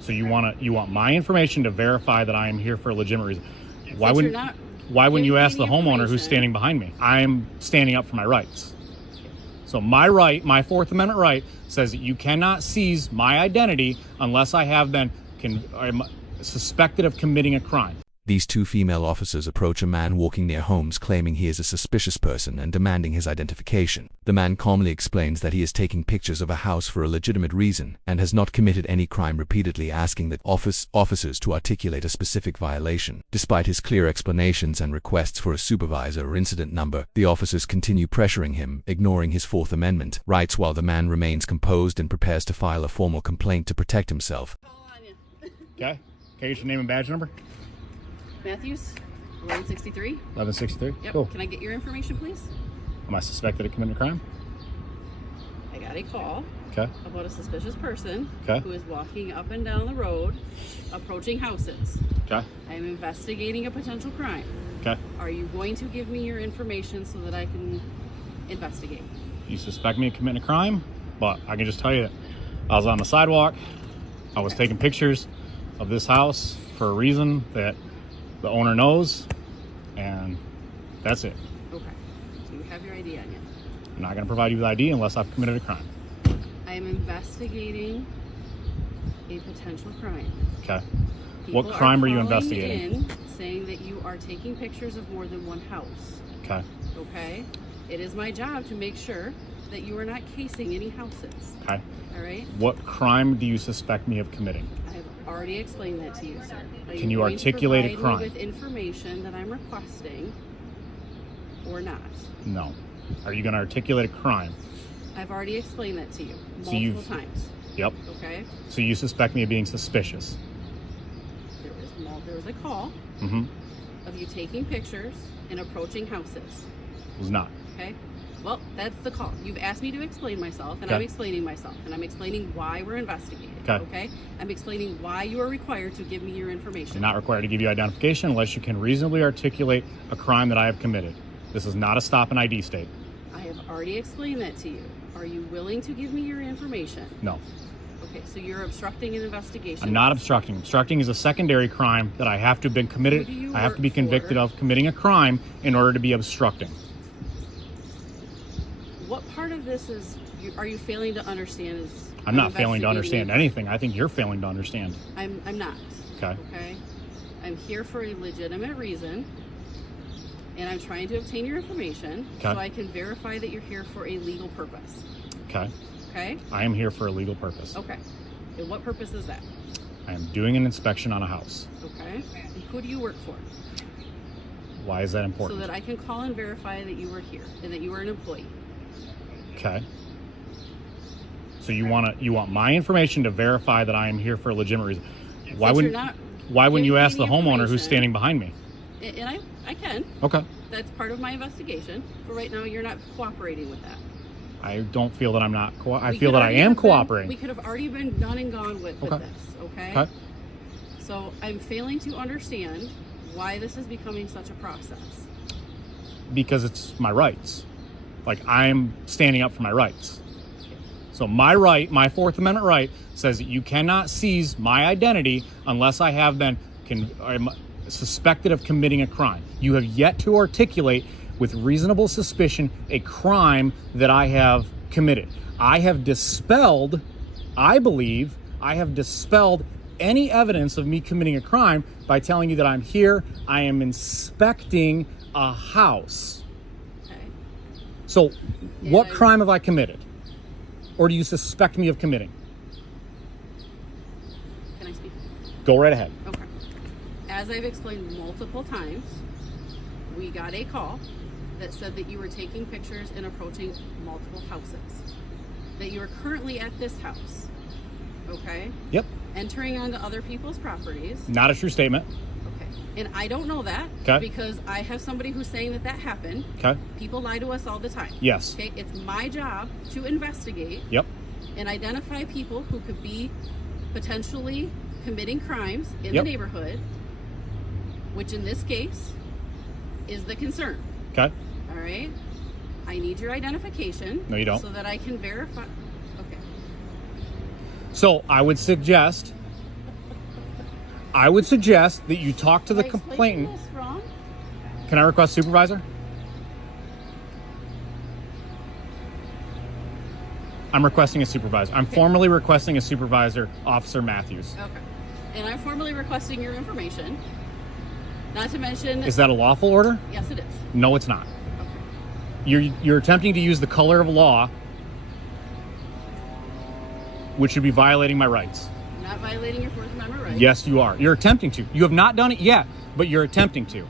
So you want my information to verify that I am here for a legitimate reason. Why wouldn't you ask the homeowner who's standing behind me? I'm standing up for my rights. So my right, my Fourth Amendment right, says that you cannot seize my identity unless I have been I'm suspected of committing a crime. These two female officers approach a man walking near Holmes, claiming he is a suspicious person and demanding his identification. The man calmly explains that he is taking pictures of a house for a legitimate reason and has not committed any crime, repeatedly asking the officers to articulate a specific violation. Despite his clear explanations and requests for a supervisor or incident number, the officers continue pressuring him, ignoring his Fourth Amendment rights, while the man remains composed and prepares to file a formal complaint to protect himself. Okay, get your name and badge number? Matthews, 1163. 1163? Yep. Cool. Can I get your information, please? Am I suspected of committing a crime? I got a call Okay. about a suspicious person Okay. who is walking up and down the road, approaching houses. Okay. I am investigating a potential crime. Okay. Are you going to give me your information so that I can investigate? You suspect me of committing a crime, but I can just tell you that I was on the sidewalk. I was taking pictures of this house for a reason that the owner knows, and that's it. Okay. So you have your ID on you. I'm not going to provide you with ID unless I've committed a crime. I am investigating a potential crime. Okay. People What crime are you calling investigating? in saying that you are taking pictures of more than one house. Okay. Okay? It is my job to make sure that you are not casing any houses. Okay. All right? What crime do you suspect me of committing? I have already explained that to you, sir. Are Can you going to articulate a provide crime? me with information that I'm requesting or not? No. Are you going to articulate a crime? I've already explained that to you So multiple times. Yep. Okay? So you suspect me of being suspicious? There was a call Mm-hmm. of you taking pictures and approaching houses. It was not. Okay? Well, that's the call. You've asked me to explain myself, and Okay. I'm explaining myself, and I'm explaining why we're investigating. Okay. I'm explaining why you are required to give me your information. I'm not required to give you identification unless you can reasonably articulate a crime that I have committed. This is not a stop and ID state. I have already explained that to you. Are you willing to give me your information? No. Okay, so you're obstructing an investigation. I'm not obstructing. Obstructing is a secondary crime that I have to have been committed. Who do you I have to be work convicted for? of committing a crime in order to be obstructing. What part of this are you failing to understand? I'm not failing to investigating understand anything. I think you're failing to understand. I'm not. Okay. Okay. I'm here for a legitimate reason, and I'm trying to obtain your information so Okay. I can verify that you're here for a legal purpose. Okay. Okay? I am here for a legal purpose. Okay. And what purpose is that? I am doing an inspection on a house. Okay. And who do you work for? Why is that So important? that I can call and verify that you were here and that you were an employee. Okay. So you want my information to verify that I am here for a legitimate reason. Why Since wouldn't you're not Why wouldn't you giving me ask the the homeowner who's information- standing behind me? And I can. Okay. That's part of my investigation. But right now you're not cooperating with that. I don't feel that I'm not. I We feel could that I already am have been- cooperating. We could have already been done and gone with Okay. this, okay? Okay. So I'm failing to understand why this is becoming such a process. Because it's my rights. Like, I'm standing up for my rights. So my right, my Fourth Amendment right, says that you cannot seize my identity unless I have been I'm suspected of committing a crime. You have yet to articulate with reasonable suspicion a crime that I have committed. I have dispelled, I believe, any evidence of me committing a crime by telling you that I'm here, I am inspecting a house. Okay. So, what Yeah. crime have I committed? Or do you suspect me of committing? Can I speak? Go right ahead. Okay. As I've explained multiple times, we got a call that said that you were taking pictures and approaching multiple houses. That you are currently at this house. Okay? Yep. Entering onto other people's properties. Not a true statement. Okay. And I don't know that Okay. because I have somebody who's saying that happened. Okay. People lie to us all the time. Yes. Okay, it's my job to investigate Yep. and identify people who could be potentially committing crimes in Yep. the neighborhood, which in this case is the concern. Okay. All right? I need your identification. No, you don't. So that I can verify. Okay. So I would suggest I would suggest that you talk to the Am I explaining complainant. this wrong? Can I request supervisor? I'm requesting a supervisor. I'm formally requesting a supervisor, Officer Matthews. Okay. And I'm formally requesting your information. Not to mention, Is that a lawful order? yes, it is. No, it's not. Okay. You're attempting to use the color of law, which would be violating my rights. You're not violating your Fourth Amendment rights. Yes, you are. You're attempting to. You have not done it yet, but you're attempting to.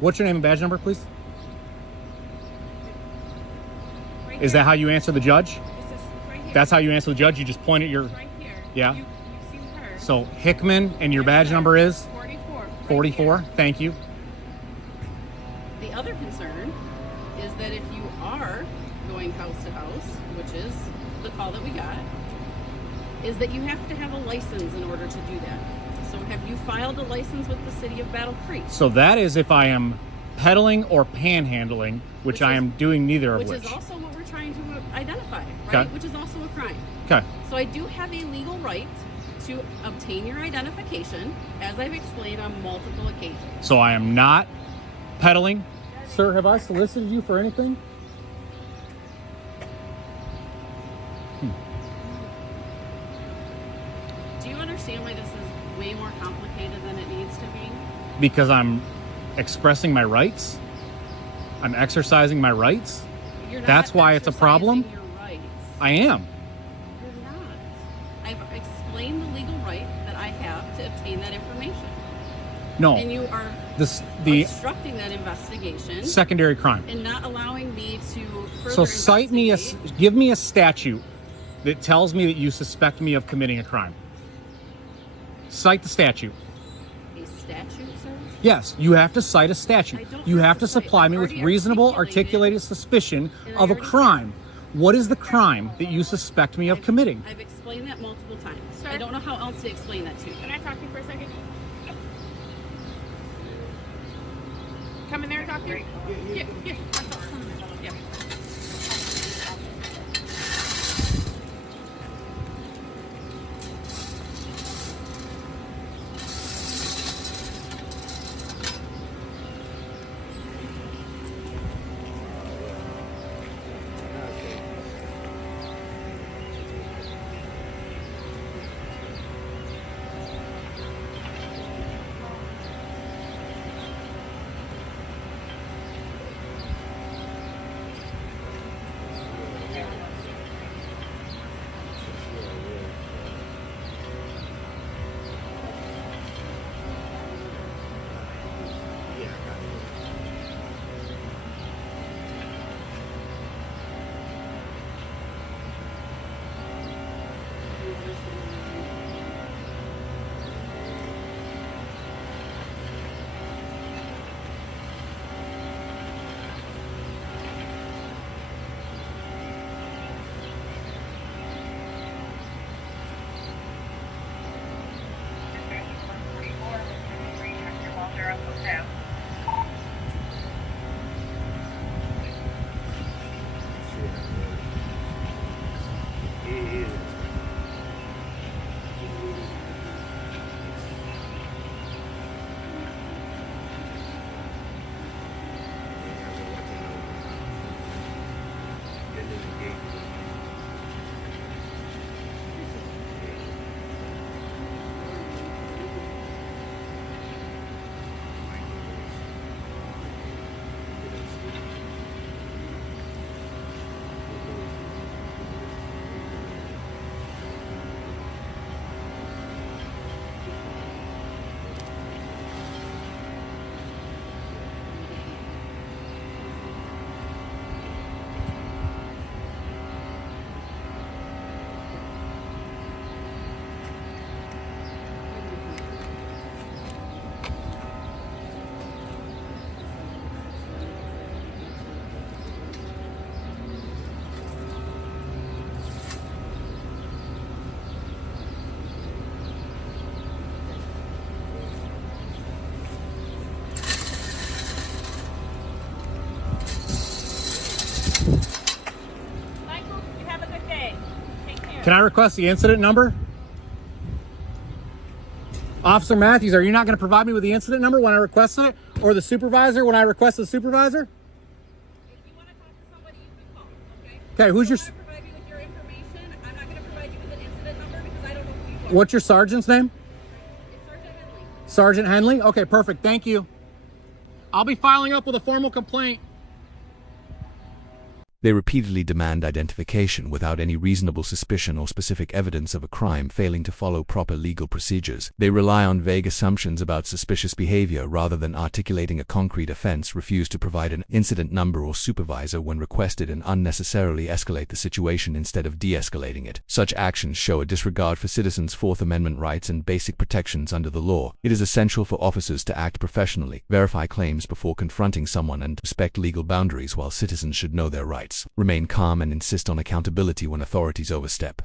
What's your name and badge number, please? Right Is here. that how you answer the judge? It's just right here. That's how you answer the judge? You just point at your... right here. Yeah. You see her. So Hickman, and your Yes, badge sir. number is 44. right 44. here. Thank you. The other concern is that if you are going house to house, which is the call that we got, is that you have to have a license in order to do that. So have you filed a license with the city of Battle Creek? So that is if I am peddling or panhandling, which I is- am doing neither of Which which. is also what we're trying to identify, right? Okay. Which is also a crime. Okay. So I do have a legal right to obtain your identification, as I've explained on multiple occasions. So I am not peddling. Sir, have I solicited you for anything? Do you understand why this is way more complicated than it needs to be? Because I'm expressing my rights. I'm exercising my rights. You're not That's why it's a problem? exercising Your rights. I am. You're not. I've explained the legal right that I have to obtain that information. No. And you are The obstructing that investigation secondary crime. and not allowing me to further So cite me investigate. give me a statute that tells me that you suspect me of committing a crime. Cite the statute. A statute, sir? Yes, you have to cite a I statute. don't You have have to to cite. supply I've me with already reasonable, articulated articulated suspicion and I of a already crime. What is the crime that you suspect me of committing? I've explained that multiple times. Sir? I don't know how else to explain that to you. Can I talk to you for a second? Come in there and talk to you? Yeah. Yeah. Michael, you have a good day. Take care. Can I request the incident number? Officer Matthews, are you not going to provide me with the incident number when I requested it? Or the supervisor when I requested the supervisor? If you want to talk to somebody, you can call, okay? Okay, who's your... I'm not going to provide you with your information. I'm not going to provide you with an incident number because I don't know who you are. What's your sergeant's name? It's Sergeant Henley. Sergeant Henley? Okay, perfect. Thank you. I'll be filing up with a formal complaint. They repeatedly demand identification without any reasonable suspicion or specific evidence of a crime, failing to follow proper legal procedures. They rely on vague assumptions about suspicious behavior rather than articulating a concrete offense, refuse to provide an incident number or supervisor when requested, and unnecessarily escalate the situation instead of de-escalating it. Such actions show a disregard for citizens' Fourth Amendment rights and basic protections under the law. It is essential for officers to act professionally, verify claims before confronting someone, and respect legal boundaries, while citizens should know their rights. Remain calm and insist on accountability when authorities overstep.